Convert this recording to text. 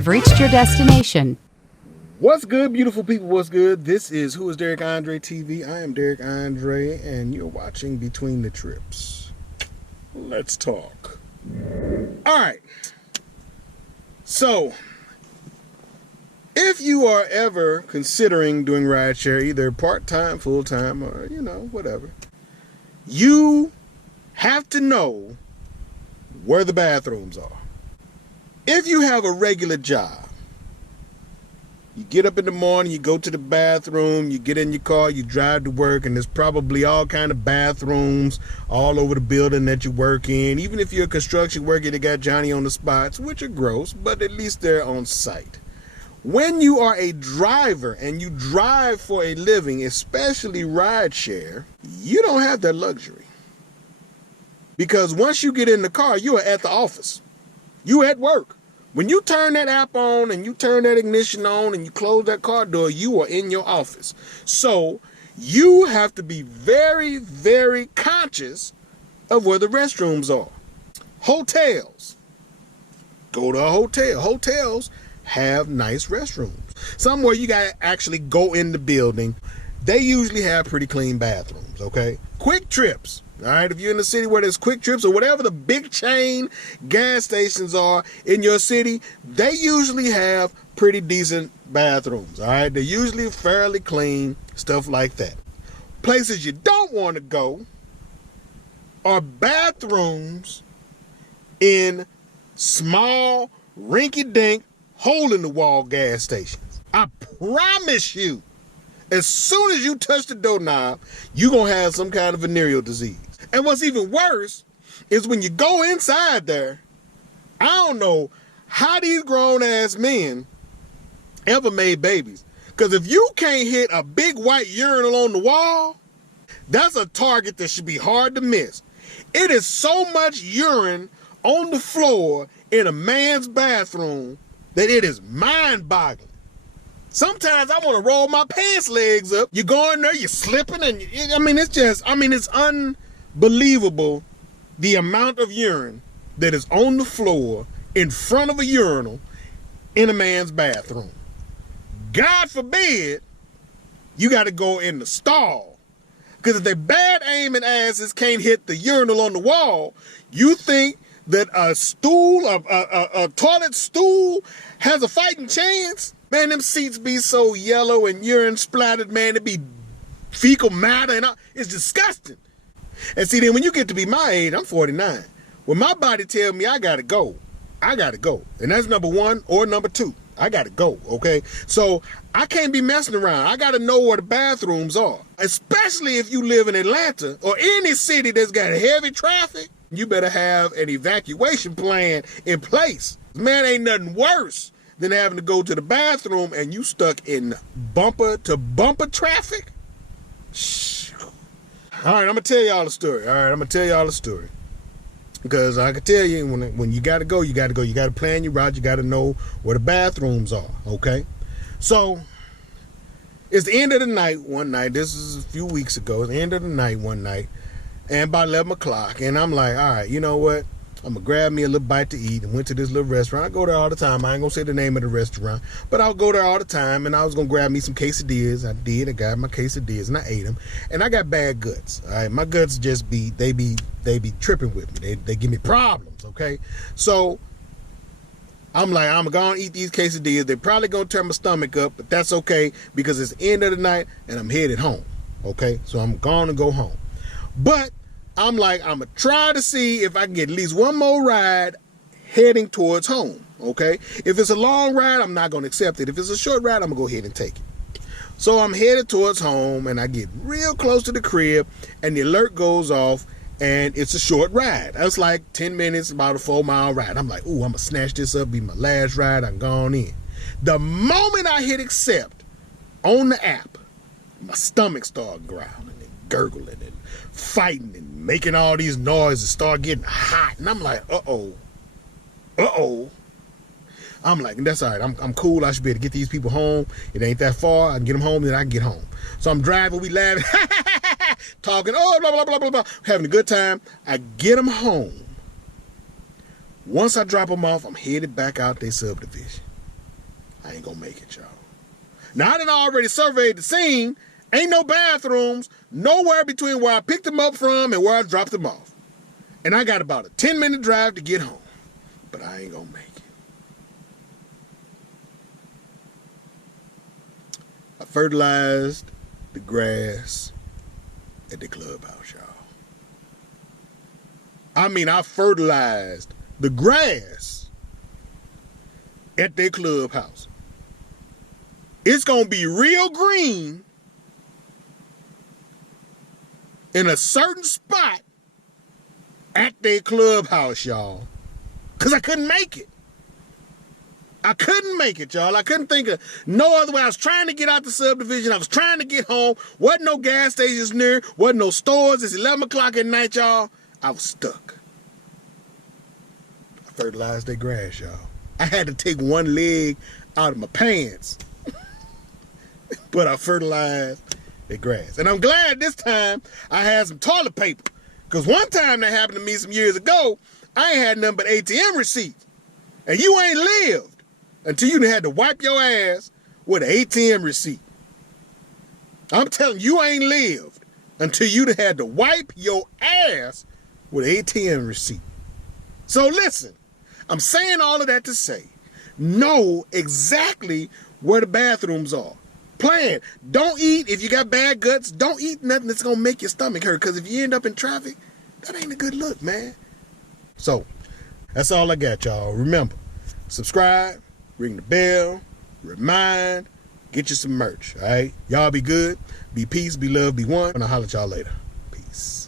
have reached your destination. What's good, beautiful people? What's good? This is Who is Derek Andre TV. I am Derek Andre, and you're watching Between the Trips. Let's talk. All right. So, if you are ever considering doing rideshare, either part-time, full-time, or, whatever, you have to know where the bathrooms are. If you have a regular job, you get up in the morning, you go to the bathroom, you get in your car, you drive to work, and there's probably all kind of bathrooms all over the building that you work in. Even if you're a construction worker, they got Johnny on the spots, which are gross, but at least they're on site. When you are a driver and you drive for a living, especially rideshare, you don't have that luxury. Because once you get in the car, you are at the office. You at work. When you turn that app on and you turn that ignition on and you close that car door, you are in your office. So you have to be very, very conscious of where the restrooms are. Hotels. Go to a hotel. Hotels have nice restrooms. Somewhere you got to actually go in the building. They usually have pretty clean bathrooms, okay? Quick Trips. All right, if you're in a city where there's Quick Trips or whatever the big chain gas stations are in your city, they usually have pretty decent bathrooms. All right, they're usually fairly clean, stuff like that. Places you don't want to go are bathrooms in small, rinky-dink, hole-in-the-wall gas stations. I promise you, as soon as you touch the doorknob, you're going to have some kind of venereal disease. And what's even worse is when you go inside there, I don't know how these grown-ass men ever made babies. Because if you can't hit a big white urinal on the wall, that's a target that should be hard to miss. It is so much urine on the floor in a man's bathroom that it is mind-boggling. Sometimes I want to roll my pants legs up. You go in there, you're slipping, and it's unbelievable the amount of urine that is on the floor in front of a urinal in a man's bathroom. God forbid you got to go in the stall. Because if they bad aiming asses can't hit the urinal on the wall, you think that a toilet stool has a fighting chance? Man, them seats be so yellow and urine splattered, man. It be fecal matter, and it's disgusting. And see, then when you get to be my age, I'm 49. When my body tells me I gotta go, I gotta go. And that's number one or number two. I gotta go, okay? So I can't be messing around. I gotta know where the bathrooms are. Especially if you live in Atlanta or any city that's got heavy traffic, you better have an evacuation plan in place. Man, ain't nothing worse than having to go to the bathroom and you stuck in bumper to bumper traffic. All right, I'm gonna tell y'all a story. Because I can tell you, when you gotta go, you gotta go. You gotta plan your route. You gotta know where the bathrooms are, okay? So, it's the end of the night one night. This is a few weeks ago. It's the end of the night one night. And about 11 o'clock. And I'm like, all right, you know what? I'm going to grab me a little bite to eat, and went to this little restaurant. I go there all the time. I ain't going to say the name of the restaurant, but I'll go there all the time, and I was going to grab me some quesadillas. I did. I got my quesadillas, and I ate them. And I got bad guts. All right, my guts just be tripping with me. They give me problems, okay? So I'm like, I'm going to eat these quesadillas. They're probably going to turn my stomach up, but that's okay because it's the end of the night, and I'm headed home, okay? So I'm going to go home. But I'm like, I'm going to try to see if I can get at least one more ride heading towards home, okay? If it's a long ride, I'm not going to accept it. If it's a short ride, I'm going to go ahead and take it. So I'm headed towards home, and I get real close to the crib, and the alert goes off, and it's a short ride. That's like 10 minutes, about a 4-mile ride. I'm like, ooh, I'm going to snatch this up, be my last ride. I'm gone in. The moment I hit accept on the app, my stomach started growling and gurgling and fighting and making all these noises, start getting hot. And I'm like, uh-oh. I'm like, that's all right. I'm cool. I should be able to get these people home. It ain't that far. I can get them home, then I can get home. So I'm driving, we laughing, talking, blah, blah, blah, blah, blah, having a good time. I get them home. Once I drop them off, I'm headed back out their subdivision. I ain't gonna make it, y'all. Now, I done already surveyed the scene. Ain't no bathrooms nowhere between where I picked them up from and where I dropped them off. And I got about a 10-minute drive to get home. But I ain't gonna make it. I fertilized the grass at the clubhouse, y'all. I mean, I fertilized the grass at their clubhouse. It's going to be real green in a certain spot at their clubhouse, y'all. Because I couldn't make it. I couldn't make it, y'all. I couldn't think of no other way. I was trying to get out the subdivision. I was trying to get home. Wasn't no gas stations near. Wasn't no stores. It's 11 o'clock at night, y'all. I was stuck. I fertilized that grass, y'all. I had to take one leg out of my pants. But I fertilized the grass. And I'm glad this time I had some toilet paper. Because one time that happened to me some years ago, I ain't had nothing but ATM receipts. And you ain't lived until you had to wipe your ass with an ATM receipt. I'm telling you, you ain't lived until you had to wipe your ass with an ATM receipt. So listen, I'm saying all of that to say, know exactly where the bathrooms are. Plan. Don't eat, if you got bad guts, don't eat nothing that's going to make your stomach hurt. Because if you end up in traffic, that ain't a good look, man. So, that's all I got, y'all. Remember, subscribe, ring the bell, remind, get you some merch, all right? Y'all be good, be peace, be love, be one, and I'll holler at y'all later. Peace.